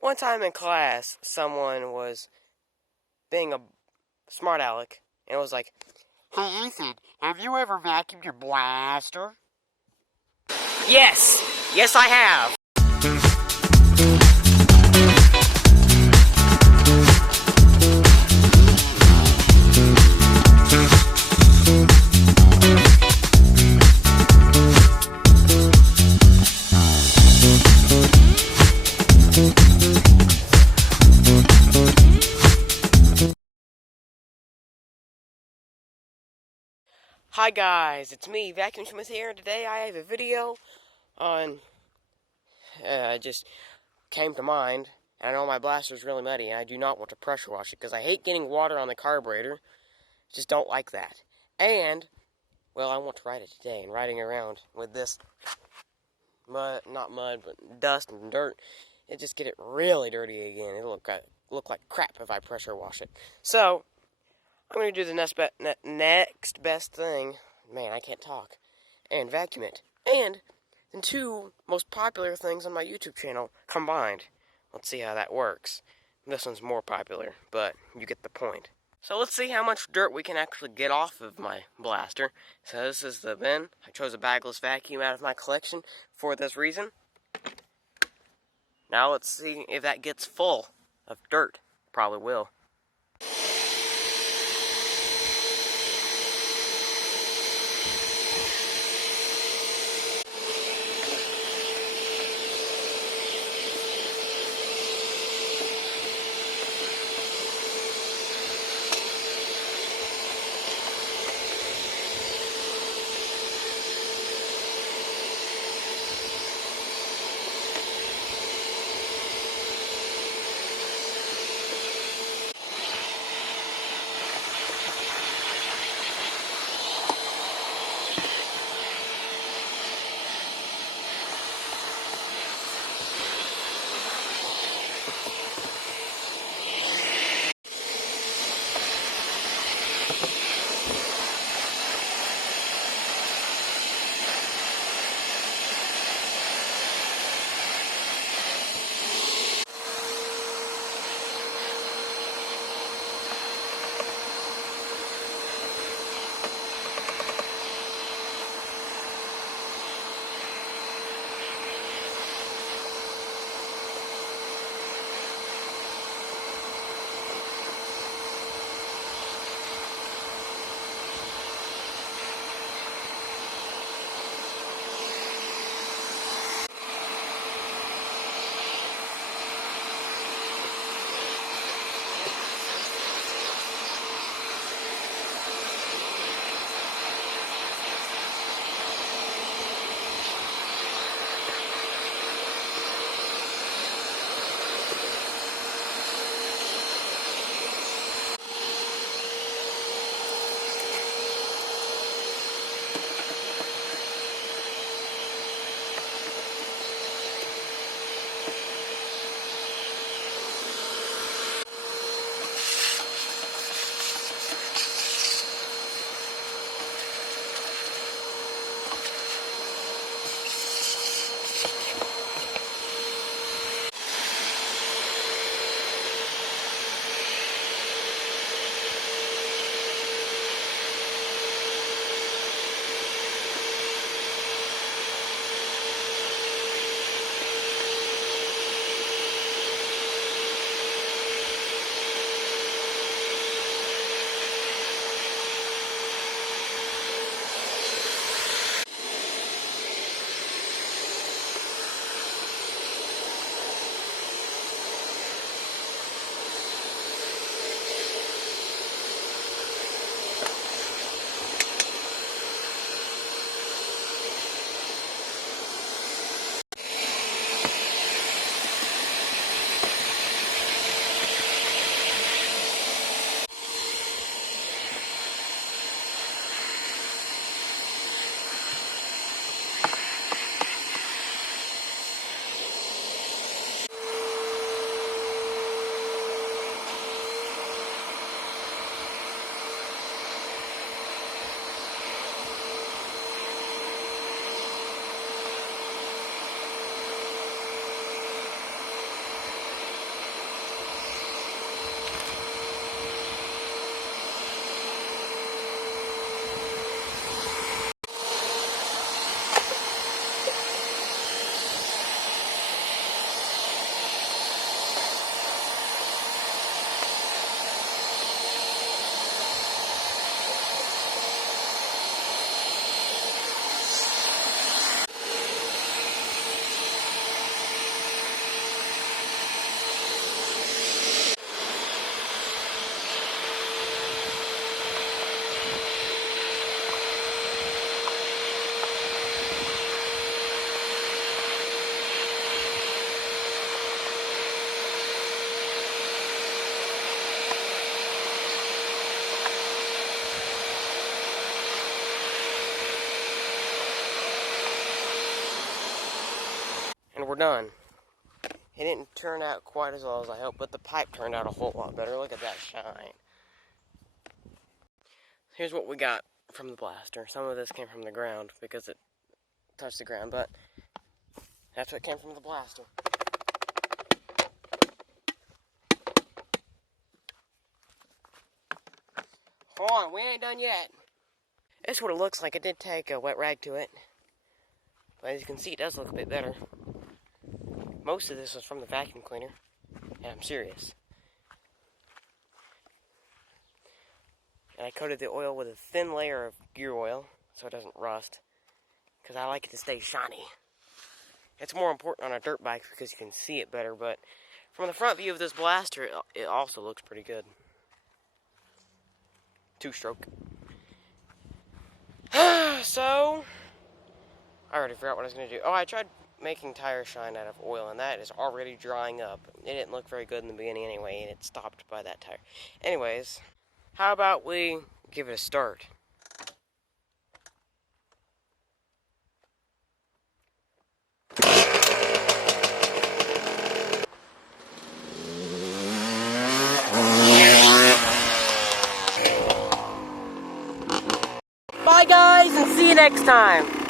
One time in class, someone was being a smart aleck, and it was like, Hey Ethan, have you ever vacuumed your blaster? yes! Yes, I have! Hi guys, it's me, Vacuum Smith here, and today I have a video on, it just came to mind, and I know my blaster is really muddy, and I do not want to pressure wash it, because I hate getting water on the carburetor, just don't like that. And, well, I want to ride it today, and riding around with this mud, not mud, but dust and dirt, it just get it really dirty again. It'll look like crap if I pressure wash it. So, I'm going to do the next best thing. Man, I can't talk. And vacuum it. And the two most popular things on my YouTube channel combined. Let's see how that works. This one's more popular, but you get the point. So let's see how much dirt we can actually get off of my blaster. So this is the bin. I chose a bagless vacuum out of my collection for this reason. Now let's see if that gets full of dirt. Probably will. done. It didn't turn out quite as well as I hoped, but the pipe turned out a whole lot better. Look at that shine. Here's what we got from the blaster. Some of this came from the ground because it touched the ground, but that's what came from the blaster. Hold on, we ain't done yet. This is what it looks like. It did take a wet rag to it, but as you can see, it does look a bit better. Most of this was from the vacuum cleaner, and I'm serious. And I coated the oil with a thin layer of gear oil so it doesn't rust, because I like it to stay shiny. It's more important on a dirt bike because you can see it better, but from the front view of this blaster, it also looks pretty good. Two-stroke. So, I already forgot what I was going to do. Oh, I tried making tire shine out of oil, and that is already drying up. It didn't look very good in the beginning anyway, and it stopped by that tire. Anyways, how about we give it a start? Bye guys, and see you next time.